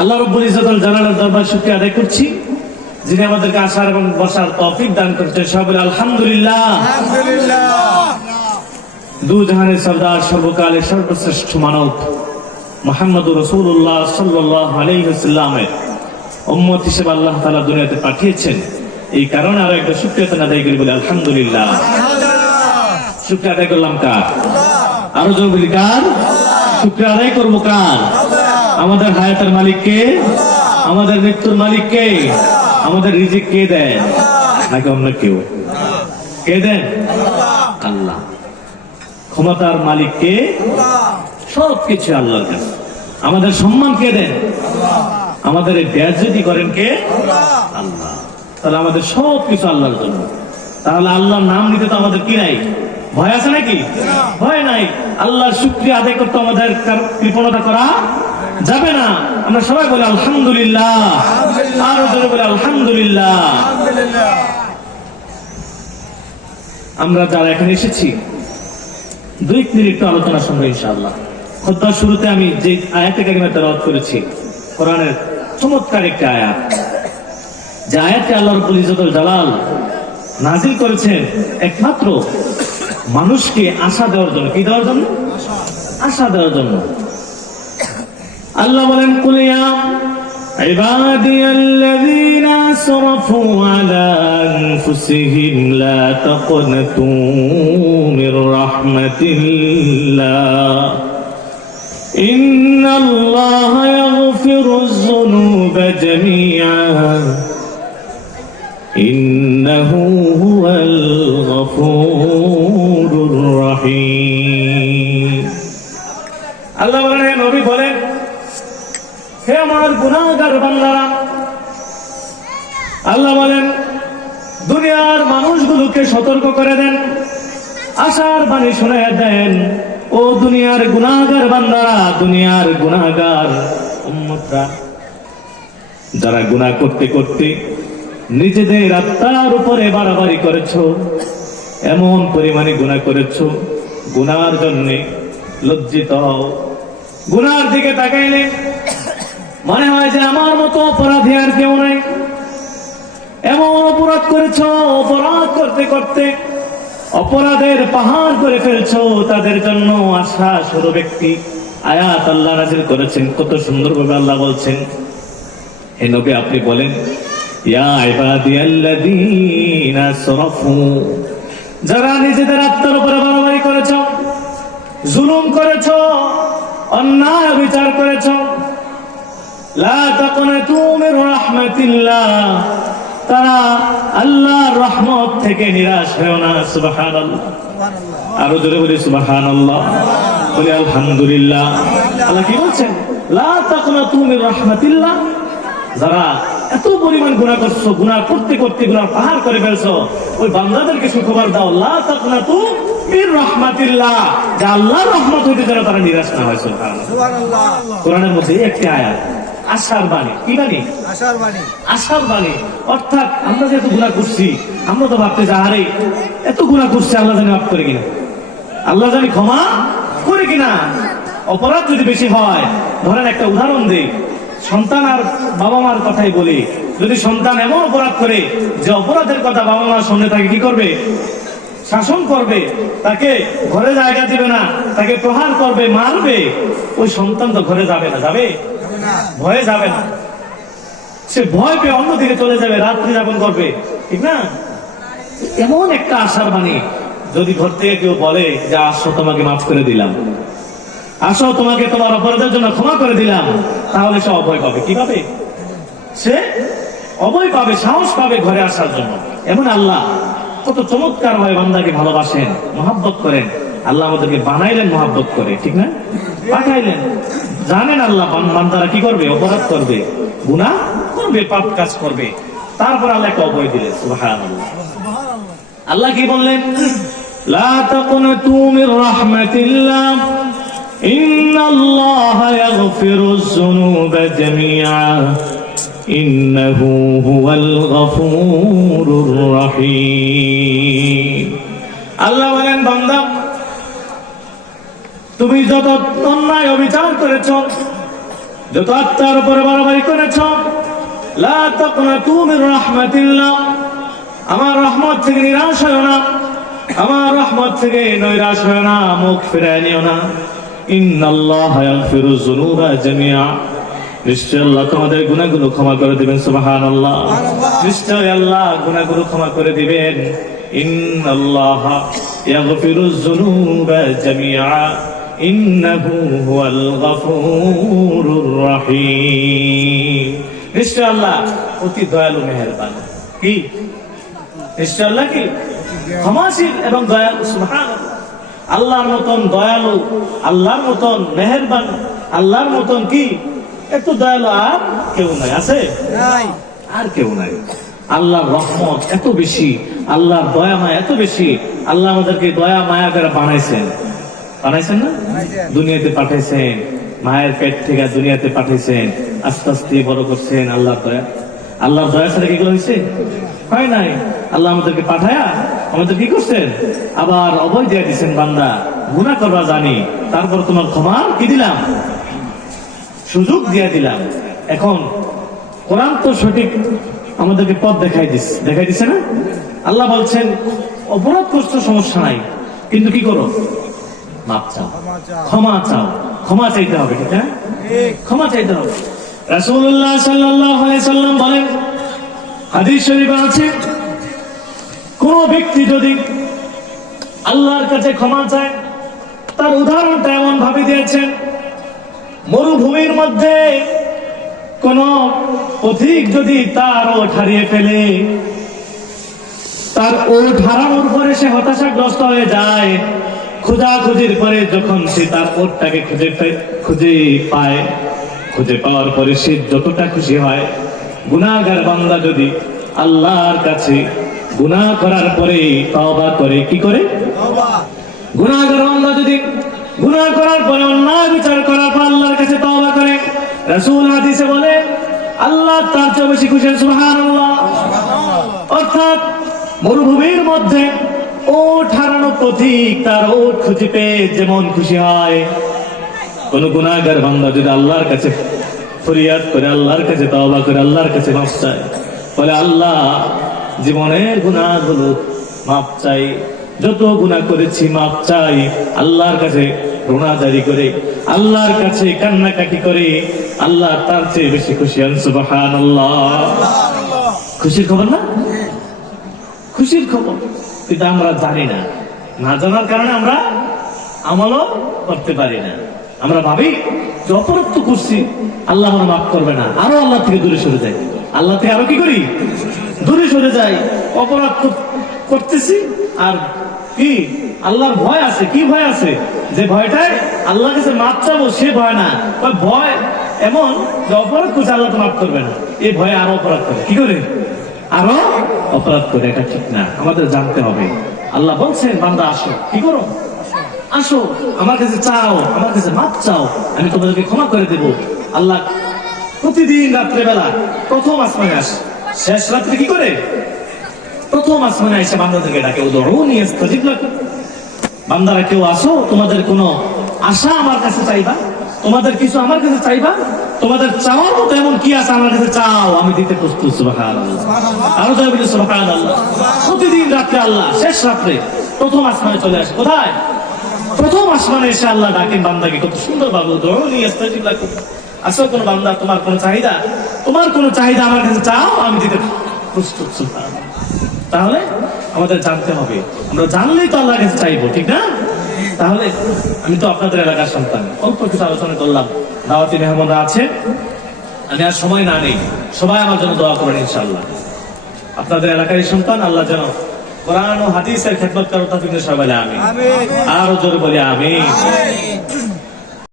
আল্লাহ রাব্বুল ইজ্জতুল জালালের দরবারে শুকরিয়া আদায় করছি, যিনি আমাদেরকে আসার এবং বসার তৌফিক দান করেছেন। সবাই আলহামদুলিল্লাহ। দু জাহানের সরদার, সর্বকালের সর্বশ্রেষ্ঠ মানব মুহাম্মদুর রাসূলুল্লাহ সাল্লাল্লাহু আলাইহি ওয়াসাল্লামের উম্মত হিসেবে আল্লাহ তাআলা দুনিয়াতে পাঠিয়েছেন। এই কারণে আরো একটা শুকরিয়া আদায় করি, বলি আলহামদুলিল্লাহ। শুকরিয়া আদায় করলাম কার? আরো জোরে বলি কার? শুকরিয়া আদায় করবো কার? আমাদের হায়াতের মালিক কে? আমাদের মৃত্যুর মালিক কে? আমাদের রিজিক কে দেন? নাকি অন্য কেউ? কে দেন? আল্লাহ। ক্ষমতার মালিক কে? সবকিছু আল্লাহর কাছে। আমাদের সম্মান কে দেন? আমাদের বেয়াজ্জতি করেন কে? আল্লাহ। তাহলে আমাদের সবকিছু আল্লাহর জন্য। তাহলে আল্লাহর নাম নিতে তো আমাদের কি নাই? ভয় আছে নাকি? ভয় নাই। আল্লাহর শুকরিয়া আদায় করতে আমাদের কৃপণতা করা যাবে না। আমরা সবাই বলি আলহামদুলিল্লাহ। আরো জোরে বলি আলহামদুলিল্লাহ। আমরা যারা এখানে এসেছি 2 মিনিট আলোচনা শুনবো ইনশাআল্লাহ। খুতবার শুরুতে আমি যে আয়াতে কারিমা তেলাওয়াত করেছি, কোরআনের চমৎকার একটা আয়াত, যে আয়াতটি আল্লাহ রাব্বুল ইজ্জতুল জালাল নাযিল করেছেন একমাত্র মানুষকে আশা দেওয়ার জন্য। কি দেওয়ার জন্য? আশা দেওয়ার জন্য। আল্লাহ বলেন, কুল ইয়া ইবাদিয়াল্লাযীনা আসরাফু আলা আনফুসিহিম লা তাকনাতু মির রাহমাতিল্লাহ ইন্নাল্লাহা ইয়াগফিরুয যুনুবা জামিআ ইন্নাহু হুয়াল গফুরুর রহিম। আল্লাহ বলেন, হে নবী বলেন, হে আমার গুনাহগার বান্দারা, আল্লাহ বলেন দুনিয়ার মানুষগুলোকে সতর্ক করে দেন, আশার বাণী শোনায়া দেন। ও দুনিয়ার গুনাহগার বান্দারা, দুনিয়ার গুনাহগার উম্মতরা, যারা গুনাহ করতে করতে নিজেদের আত্মার উপরে বাড়াবাড়ি করেছো, এমন পরিমাণে গুনাহ করেছো, গুনার জন্য লজ্জিত হও। গুনার দিকে তাকাইলে মনে হয় যে আমার মতো অপরাধী আর কেউ নাই। এমন অপরাধ করেছো, অপরাধ করতে করতে অপরাধের পাহাড় করে ফেলছো। তাদের জন্য আশা শুরু ব্যক্তি আয়াত আল্লাহ নাযিল করেছেন। কত সুন্দরভাবে আল্লাহ বলছেন, হে নবী আপনি বলেন, ইয়া ইবাদিয়াল্লাযীনা আসরাফু, যারা নিজেদের আত্মার উপরে বাড়াবাড়ি করেছো, জুলুম করেছো, অন্যায় বিচার করেছো, লা তাকনাতু মির রাহমাতিল্লাহ, তারা আল্লাহর রহমত থেকে নিরাশ হয় না। সুবহানাল্লাহ। আরো জোরে বলি সুবহানাল্লাহ। বলি আলহামদুলিল্লাহ। আল্লাহ কি বলছেন? লা তাকনাতু মির রাহমাতিল্লাহ, যারা এত পরিমাণ গুনাহ করছো, গুনাহ করতে করতে গুনাহ পাহাড় করে ফেলছো, ওই বান্দাদেরকে সুখবর দাও, লা তাকনাতু মির রাহমাতিল্লাহ, যে আল্লাহর রহমত হইতে যেন তারা নিরাশ না হয়। সুবহানাল্লাহ। কোরআনের মধ্যে একটি আয়াত, আশার বাণী। কি বাণী? আশার বাণী। আশার বাণী। অর্থাৎ আমরা যেহেতু গুনাহ করছি, আমরা তো ভাবতে যা, আরে এত গুনাহ করছি, আল্লাহ জানি মাফ করে কিনা, আল্লাহ জানি ক্ষমা করে কিনা। অপরাধ যদি বেশি হয়, ধরেন একটা উদাহরণ দিই, সন্তান আর বাবা মার কথাই বলি, যদি সন্তান এমন অপরাধ করে যে অপরাধের কথা বাবা মা শুনে তাকে কি করবে? শাসন করবে, তাকে ঘরে জায়গা দিবে না, তাকে প্রহার করবে, মারবে, ওই সন্তান তো ঘরে যাবে না। যাবে? ভয়ে যাবে না। সে ভয় পেয়ে অন্যদিকে চলে যাবে, রাত্রি যাপন করবে, ঠিক না? এমন একটা আশার বাণী যদি ঘর থেকে কেউ বলে যে আসো তোমাকে মাফ করে দিলাম, আসো তোমাকে তোমার অপরাধের জন্য ক্ষমা করে দিলাম, তাহলে সে অভয় পাবে। কি পাবে? সে অভয় পাবে, সাহস পাবে ঘরে আসার জন্য। এমন আল্লাহ কত চমৎকার ভাবে বান্দাকে ভালোবাসেন, মহব্বত করেন। আল্লাহ আমাদেরকে বানাইলেন মহব্বত করে, ঠিক না? পাঠাইলেন। জানেন আল্লাহ বান্দারা কি করবে? অপরাধ করবে, গুনাহ করবে, পাপ কাজ করবে, তারপর আল্লাহ একটা অভয় দিলেন। সুবহানাল্লাহ। আল্লাহ কি বললেন? লা তাকনাতু মির রাহমাতিল্লাহ ইন্নাল্লাহা ইয়াগফিরুয যুনুবা জামিআ ইন্নাহু হুয়াল গফুরুর রহিম। আল্লাহ বলেন, বান্দা তুমি যত অন্যায় অবিচার করেছ, যত আত্মার উপরে বাড়াবাড়ি করেছ, লা তাকনাতু মির রাহমাতিল্লাহ, আমার রহমত থেকে নিরাশ হয় না, আমার রহমত থেকে নৈরাশ হয় না, মুখ ফিরায় নিও না। ইন্নাল্লাহা ইয়াগফিরুয যুনুবা জামিআ, নিশ্চয় আল্লাহ তোমাদের গুনাহগুলো ক্ষমা করে দিবেন। সুবহানাল্লাহ, নিশ্চয় আল্লাহ গুনাহগুলো ক্ষমা করে দিবেন। ইন্নাল্লাহা ইয়াগফিরুয যুনুবা জামিআ ইন্নাহু হুয়াল গফুরুর রহিম। নিশ্চয় আল্লাহ অতি দয়ালু মেহেরবান। কি নিশ্চয় আল্লাহ কি ক্ষমাশীল এবং দয়ালু। সুবহানাল্লাহ, আল্লাহর মতন দয়ালু, আল্লাহর মতন মেহেরবান, আল্লাহর মতন কি এত দয়ালু আর কেউ নাই। আছে? আর কেউ নাই। আল্লাহর রহমত এত বেশি, আল্লাহর দয়া মায়া এত বেশি। আল্লাহ আমাদেরকে দয়া মায়া করে বানাইছেন না? দুনিয়াতে পাঠাইছেন, মায়ের পেট থেকে দুনিয়াতে পাঠাইছেন, আস্তে আস্তে বড় করছেন। আল্লাহর দয়া ছাড়া কি হয়েছে? হয় নাই। আল্লাহ আমাদেরকে পাঠায়া আমাদের কি করছেন? আবার অভয় দিয়ে দিচ্ছেন, বান্দা গুনাহ করবা জানি, তারপর তোমার ক্ষমা কি দিলাম, সুযোগ দিয়ে দিলাম। এখন কোরআন তো সঠিক আমাদেরকে পথ দেখাই দিচ্ছে না? আল্লাহ বলছেন অপরাধ করছো সমস্যা নাই, কিন্তু কি করো? মাপ চাও, ক্ষমা চাও। ক্ষমা চাইতে হবে, ঠিক না? ক্ষমা চাইতে হবে। রাসূলুল্লাহ সাল্লাল্লাহু আলাইহি সাল্লাম বলেন, হাদিস শরীফে আছে, কোন ব্যক্তি যদি আল্লাহর কাছে ক্ষমা চায়, তার উদাহরণটা এমন ভাবে দিয়েছেন, মরুভূমির মধ্যে কোন পথিক যদি তার ওট হারিয়ে ফেলে, তার ওট হারানোর পরে সে হতাশাগ্রস্ত হয়ে যায়। খোঁজাখুঁজির পরে যখন সে তার ওটটাকে খুঁজে পায়, খুঁজে পাওয়ার পরে সে যতটা খুশি হয়। গুনাহগার বান্দা যদি আল্লাহর কাছে গুনাহ করার পরে তওবা করে, কি করে? গুনাহগার বান্দা যদি গুনাহ করার পরে, অন্যায় বিচার করার পর আল্লাহর কাছে তওবা করে, রাসূল হাদিসে বলে আল্লাহ তার চেয়ে বেশি খুশি। সুবহানাল্লাহ। অর্থাৎ মরুভূমির মধ্যে ওট হারানো পথিক তার ওট খুঁজে পেয়ে যেমন খুশি হয়, কোন গুনাহগার বান্দা যদি আল্লাহর কাছে ফরিয়াদ করে, আল্লাহর কাছে তওবা করে, আল্লাহর কাছে মাফ চায়, বলে আল্লাহ জীবনের গুনাহগুলো মাফ চাই, যত গুনাহ করেছি মাফ চাই, আল্লাহর কাছে রোনাজারি করে, আল্লাহর কাছে কান্নাকাটি করে, আল্লাহ তার চেয়ে বেশি খুশি হন। সুবহানাল্লাহ। খুশির খবর না? খুশির খবর। কিন্তু আমরা জানি না, না জানার কারণে আমরা আমলও করতে পারি না। আমরা ভাবি যে অপরাধ তো করছি, আল্লাহ আমার মাফ করবে না, আরো আল্লাহ থেকে দূরে সরে যাই। আল্লাহ থেকে আরো কি করি? দূরে সরে যাই। অপরাধ করতেছি আর কি আল্লাহর ভয় আছে। কি ভয় আছে? যে ভয়টায় আল্লাহর কাছে মাফ চাবো, সে ভয় না। ভয় এমন যে অপরাধ করছে, আল্লাহ তো মাফ করবে না, এই ভয়ে আরো অপরাধ করে। কি করে? আরো অপরাধ করে। এটা ঠিক না, আমাদের জানতে হবে। আল্লাহ বলছেন বান্দা আসো, কি করো? আসো আমার কাছে চাও, আমার কাছে মাফ চাও, আমি তোমাদেরকে ক্ষমা করে দেব। আল্লাহ প্রতিদিন রাত্রেবেলা প্রথম আসমানে আসে, শেষ রাত্রে কি করে? প্রথম আসমানে এসে বান্দাদেরকে ডাকে, উদউনি আস্তাজিব লাকুম। বান্দারা কেউ আসো, তোমাদের কোনো আশা আমার কাছে চাইবা, তোমাদের কিছু আমার কাছে চাইবা, তোমাদের চাওয়ার মতো এমন কি আছে আমার কাছে চাও, আমি দিতে প্রস্তুত। সুবহানাল্লাহ। আরো জয় বলি সুবহানাল্লাহ। প্রতিদিন রাত্রে আল্লাহ শেষ রাত্রে প্রথম আসমানে চলে আসে। কোথায়? প্রথম আসমানে এসে আল্লাহ ডাকেন বান্দাকে কত সুন্দর ভাবে, উদউনি আস্তাজিব লাকুম। আসো কোন বান্দা, তোমার কোন চাহিদা আমার কাছে চাও, আমি দিতে প্রস্তুত। সুবহানাল্লাহ। তাহলে আমাদের জানতে হবে, আমরা জানলেই তো আল্লাহর কাছে চাইবো, ঠিক না? তাহলে আমি তো আপনাদের এলাকার সন্তান, অল্প কিছু আলোচনা করলাম। দাওয়াতি মেহমানরা আছে, আমি আর সময় না নেই, সবাই আমার জন্য দোয়া করবেন ইনশাআল্লাহ। আপনাদের এলাকারই সন্তান, আল্লাহ যেন কোরআন ও হাদিসের খেদমত করার তৌফিক দেন সবাই। আমিন। আরো জোরে বলি আমিন।